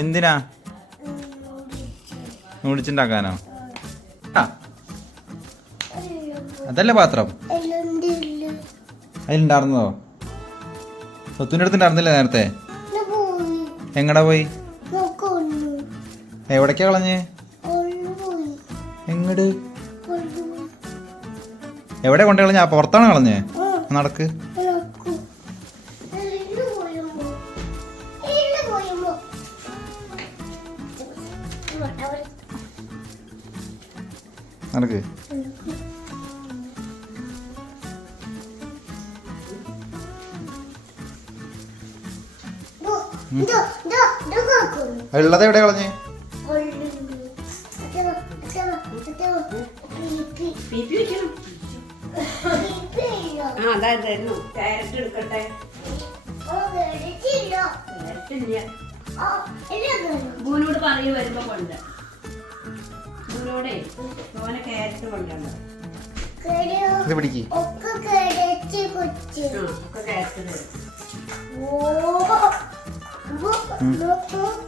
എന്തിനാ? നൂഡിൽസ് ഉണ്ടാക്കാനോ? അതല്ലേ പാത്രം അതിലുണ്ടായിരുന്നതോ? സ്വത്തിൻ്റെ അടുത്തുണ്ടായിരുന്നില്ലേ നേരത്തെ? എങ്ങടാ പോയി? എവിടേക്കാ കളഞ്ഞ്? എങ്ങട്? എവിടെ കൊണ്ടു കളഞ്ഞ? പുറത്താണ് കളഞ്ഞേ? നടക്ക്. നടക്ക്. ഉള്ളത് എവിടെ കളഞ്ഞ്? ഗുനോട് പറയൂ വരുമ്പോ കൊണ്ട്. ഗുനോടെ ഓനെ ക്യാരറ്റ് കൊണ്ടുവന്നു. ഇത് പിടിക്ക്.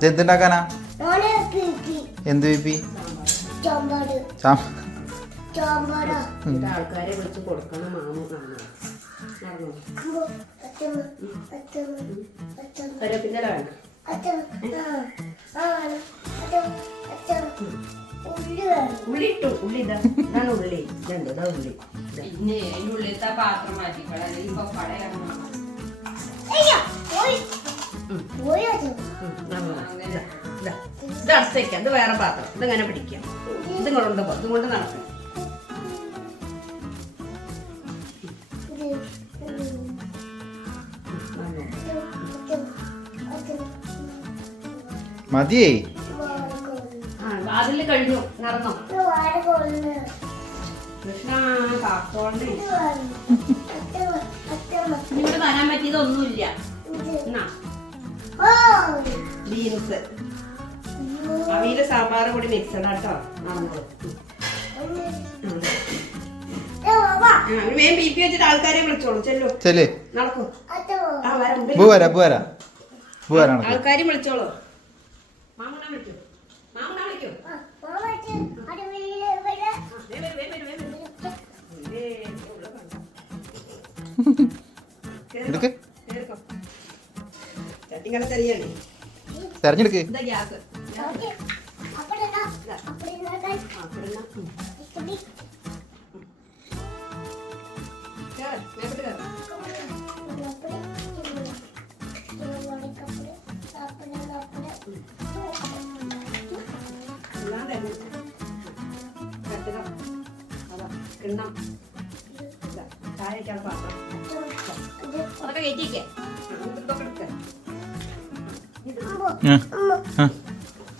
എന്തുണ്ടാക്കാനാ? എന്ത് പിപ്പി? ആൾക്കാരെ വിളിച്ച് കൊടുക്കണം. മാമു കരപ്പിന്റെ വേണം. ഉള്ളി ഇട്ടു. ഉള്ളി ഇതാണ് ഉള്ളി. ഇതുണ്ട് ഇതാ ഉള്ളി. പിന്നെ ഉള്ളിലത്തെ പാത്രം മാറ്റിക്കളെ. ഇപ്പൊ കടയിറങ്ങണം. ഇത് അടച്ചേക്കാം. ഇത് വേറെ പാത്രം. ഇതിങ്ങനെ പിടിക്കാം. ഇതും കൊണ്ട് പോ. ഇതും കൊണ്ട് നടക്കും. മതിയേ. അതിൽ കഴിഞ്ഞു. നടന്നോ കൃഷ്ണ? കാത്തോണ്ട് ഇവിടെ വരാൻ പറ്റിയതൊന്നുമില്ല. ബീൻസ് അവിയില് സാമ്പാർ കൂടി മിക്സഡ് ആട്ടോ. വേഗം ബി പി വെച്ചിട്ട് ആൾക്കാരെ വിളിച്ചോളൂ. ചെല്ലു നടക്കൂ. ആൾക്കാരെ വിളിച്ചോളൂ. മാമൂണ വിളിക്കൂ. മാമൂണ വിളിക്കൂ. ചട്ടിങ്ങനെ തെറിയല്ലേ? തെരഞ്ഞെടുക്ക്.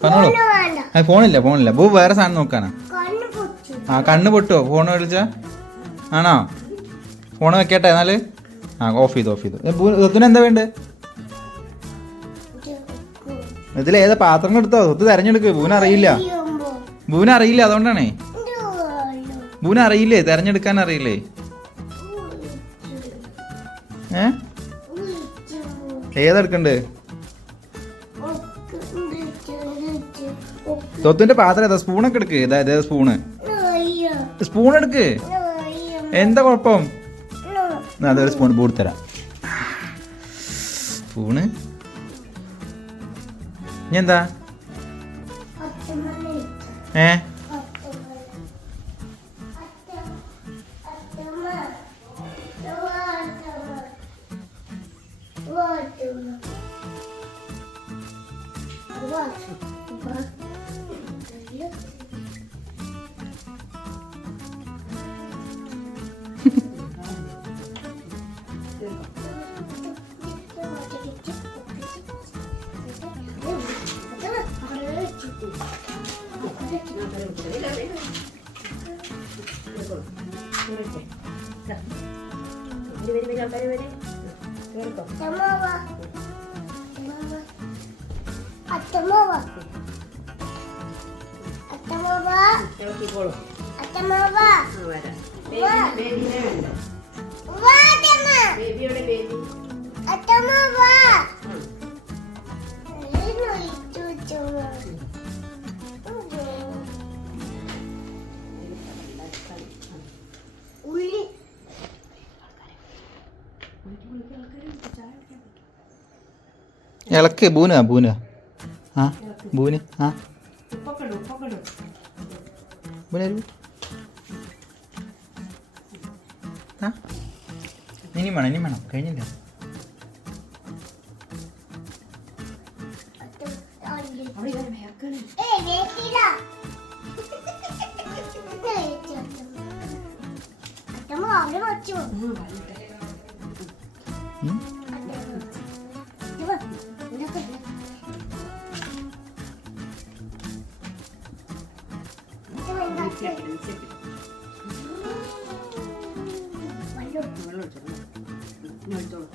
പറഞ്ഞോളൂ. ഫോണില്ല. ബൂ വേറെ സാധനം നോക്കാനാ. കണ്ണ് പൊട്ടുവോ ഫോണ് വിളിച്ചാ? ആണോ? ഫോണ് വെക്കട്ടെ എന്നാല്. ഓഫ് ചെയ്തു. എന്താ വേണ്ടേ? ഇതിലേതാ പാത്രം എടുത്തോ? സ്വത്ത് തെരഞ്ഞെടുക്ക്. ബൂനറിയില്ല. അതുകൊണ്ടാണേ. ബൂനറിയില്ലേ? തെരഞ്ഞെടുക്കാൻ അറിയില്ലേ? ഏതെടുക്കണ്ട്? സ്വത്തിന്റെ പാത്രം ഏതാ? സ്പൂണൊക്കെ എടുക്ക്. ഇതാ സ്പൂൺ എടുക്ക്. എന്താ കുഴപ്പം? അതൊരു സ്പൂൺ പൂർത്തരാം. സ്പൂണ് ഇനി എന്താ? ഇളക്ക് ബൂന ആ ബൂന് ആ ഉപ്പൊക്കെ ഇടും ബൂന ആ ഇനി വേണം കഴിഞ്ഞില്ല. അവിടെ ഇവൻ വേർക്കണ്.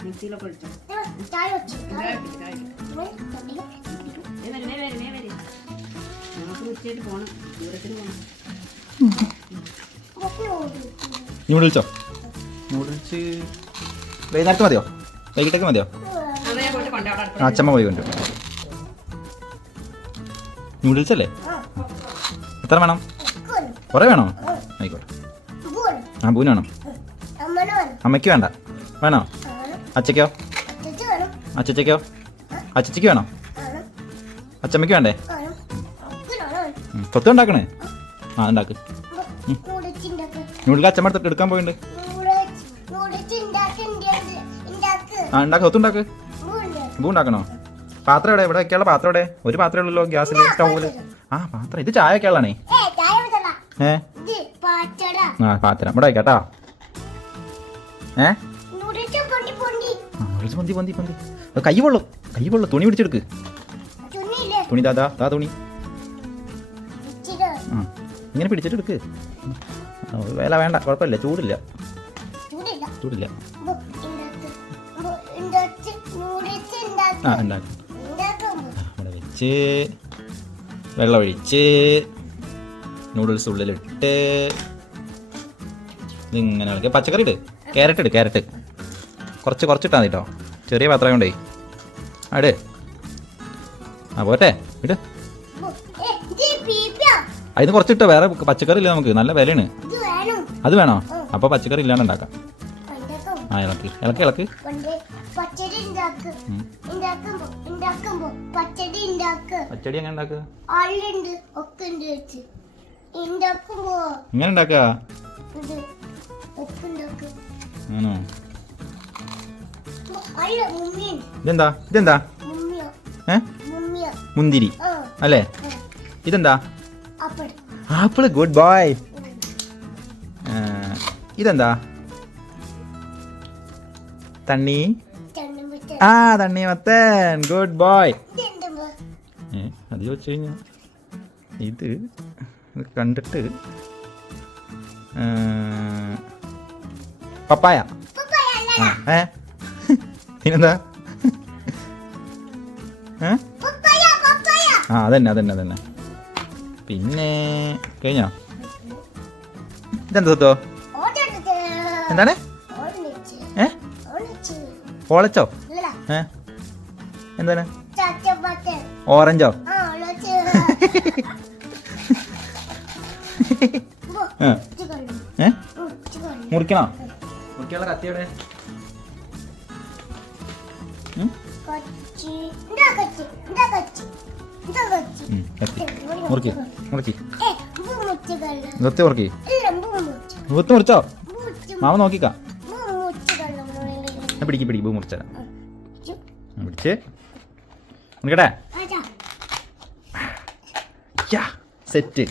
മിക്സിയിലൊക്കെ ഒഴിച്ചോ. നമുക്ക് ഉച്ചയായിട്ട് പോകണം, ദൂരത്തിന് പോകണം. നൂഡിൽസോ? നൂഡിൽസ് വൈകുന്നേരത്ത് മതിയോ? വൈകിട്ടേക്ക് മതിയോ? അങ്ങനെ പോയിട്ട് കൊണ്ട് അവിടെ അടുത്ത് അച്ഛമ്മ പോയി കൊണ്ട്. നൂഡിൽസ് അല്ലേ? എത്ര വേണം? കുറേ വേണോ? ആയിക്കോട്ടെ. ആ ബൂന് വേണം. അമ്മയ്ക്ക് വേണ്ട. വേണോ? അച്ചയ്ക്കോ? അച്ചച്ചയ്ക്കോ? അച്ചച്ചയ്ക്ക് വേണോ? അച്ചമ്മയ്ക്ക് വേണ്ടേ? കൊത്തു ഉണ്ടാക്കണേ? ആ ഉണ്ടാക്ക്. നൂഡിൽസ് അച്ഛമ്മ എടുത്തിട്ട് എടുക്കാൻ പോയിട്ടുണ്ട്. ആ ഉണ്ടാക്ക്, കൊത്തു ഉണ്ടാക്ക്. ബൂ ഉണ്ടാക്കണോ? പാത്രം എവിടെ? ഇവിടെ വെക്കാനുള്ള പാത്രം എവിടെ? ഒരു പാത്രമേ ഉള്ളല്ലോ ഗ്യാസിൽ, സ്റ്റൗവിൽ. ആ പാത്രം, ഇത് ചായ വെക്കാനുള്ളതാണേ. ആ പാത്രം ഇവിടെ വെക്കാട്ടാ. പൊന്തി കൈ പൊള്ളും. തുണി പിടിച്ചെടുക്ക്. തുണി താ തുണി. ആ ഇങ്ങനെ പിടിച്ചിട്ടെടുക്ക്. വേല വേണ്ട, കുഴപ്പമില്ല, ചൂടില്ല. ആ ഉണ്ടാക്കും. അവിടെ വെച്ച് വെള്ളം ഒഴിച്ച് നൂഡിൽസ് ഉള്ളിലിട്ട് ഇങ്ങനെ കളിക്കുക. പച്ചക്കറി ഇട്, ക്യാരറ്റ് കുറച്ചിട്ടാ മതി കേട്ടോ, ചെറിയ പാത്രം കൊണ്ടേ. അട് ആ പോട്ടെ, ഇട്. അതിന് കുറച്ചിട്ടോ, വേറെ പച്ചക്കറി ഇല്ല നമുക്ക്, നല്ല വിലയാണ്. അത് വേണോ? അപ്പോൾ പച്ചക്കറി ഇല്ലാണ്ട് ഉണ്ടാക്കാം. ആ ഇളക്ക്. പച്ചടി എങ്ങനെ ഉണ്ടാക്കുക? ഇങ്ങനെ ഉണ്ടാക്കുക ആണോ? ഇതെന്താ മുന്തിരി അല്ലേ? ഇതെന്താ? ആപ്പിള്. Good boy. ഇതെന്താ? തണ്ണി. ആ തണ്ണിമത്തൻ. Good boy. അത് ചോദിച്ചു കഴിഞ്ഞാൽ ഇത് കണ്ടിട്ട് പപ്പായ. പിന്നെന്താ? ആ അതന്നെ. പിന്നെ കഴിഞ്ഞോ? ഇതെന്താ സത്തോ? എന്താണ്? ഓളച്ചോ? എന്താണ്? ഓറഞ്ചോ? മുറിക്കണോ? മുറിക്കാനുള്ള കത്തി എവിടെ? മുറിച്ചോ? മാമ നോക്കിക്കാ. പിടിക്ക് പൂ മുറിച്ചരാ. പിടിച്ച് നിൽക്കട്ടെ. സെറ്റ്.